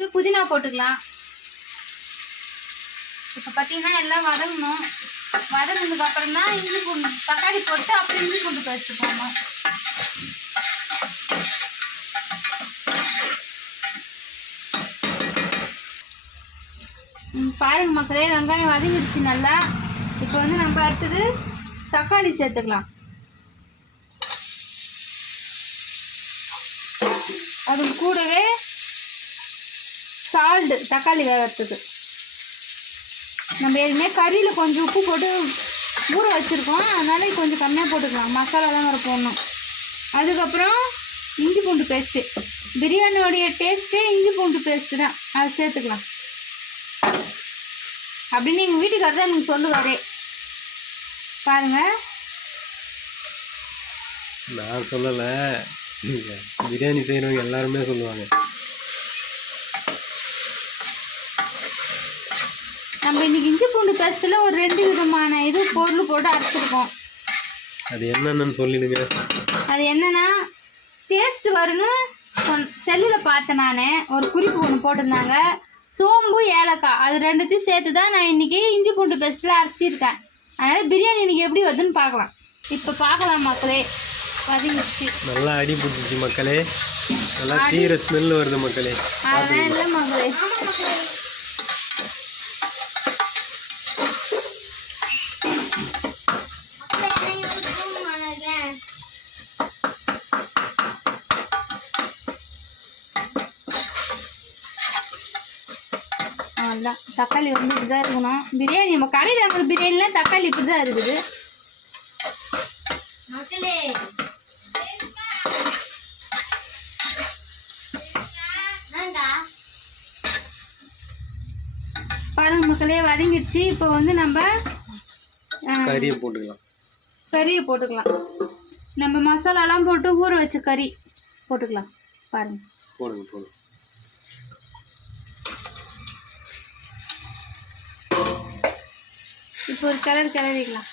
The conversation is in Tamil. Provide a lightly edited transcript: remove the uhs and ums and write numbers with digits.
இது புதினா போட்டுக்கலாம். இப்போ பார்த்தீங்கன்னா எல்லாம் வதங்கணும். வதங்கினதுக்கு அப்புறம் தான் இஞ்சி பூண்டு தக்காளி போட்டு அப்புறம் இஞ்சி பூண்டு பேஸ்ட் போடணும். பாருங்க மக்களே, வெங்காயம் வதங்கிடுச்சு நல்லா. இப்போ வந்து நம்ம அடுத்தது தக்காளி சேர்த்துக்கலாம். அது கூடவே சால்ட் தக்காளி வேகிறதுக்கு. நம்ம எதுவுமே கறியில் கொஞ்சம் உப்பு போட்டு ஊற வச்சுருக்கோம், அதனால கொஞ்சம் கம்மியாக போட்டுக்கலாம். மசாலாலாம் வர போடணும். அதுக்கப்புறம் இஞ்சி பூண்டு பேஸ்ட்டு, பிரியாணியோடைய டேஸ்ட்டே இஞ்சி பூண்டு பேஸ்ட்டு தான், அதை சேர்த்துக்கலாம். அப்படின்னு எங்கள் வீட்டுக்காரர் தான் எனக்கு சொல்லுவாரே. பாருங்கள், நான் சொல்லலை, பிரியாணி செய்கிறவங்க எல்லாருமே சொல்லுவாங்க. நம்ம இன்னைக்கு இஞ்சி பூண்டு பேஸ்ட்டில் ஒரு 2 விதமான இது பொருள் போட்டு அரைச்சிருக்கோம். அது என்னென்னு சொல்லிடுங்க. அது என்னன்னா டேஸ்ட் வரும்னு செல்லில் பார்த்தேன். நான் ஒரு குறிப்பு ஒன்று போட்டிருந்தாங்க, சோம்பு ஏலக்காய், அது ரெண்டுத்தையும் சேர்த்து தான் நான் இன்றைக்கி இஞ்சி பூண்டு பேஸ்ட்டில் அரைச்சிருக்கேன். அதனால் பிரியாணி இன்றைக்கி எப்படி வருதுன்னு பார்க்கலாம். இப்போ பார்க்கலாம் மக்களே. வதங்கிடுச்சு, நல்லா அடி பிடிச்சிச்சு மக்களே, நல்லா தீர ஸ்மெல் வருது மக்களே. அதெல்லாம் இல்லை மக்களே. அவ்வளோதான், தக்காளி வந்து இப்படி தான் இருக்கணும். பிரியாணி நம்ம கடையில் வாங்குற பிரியாணிலாம் தக்காளி இப்படி தான் இருக்குது மக்களே. பாருங்க மக்களே, வதங்கிடுச்சு. இப்போ வந்து நம்ம கறியை போட்டுக்கலாம். கறியை போட்டுக்கலாம். நம்ம மசாலாலாம் போட்டு ஊற வச்ச கறி போட்டுக்கலாம். பாருங்க, போடுங்க போடுங்க. இப்போ ஒரு கிளறிக்கலாம்.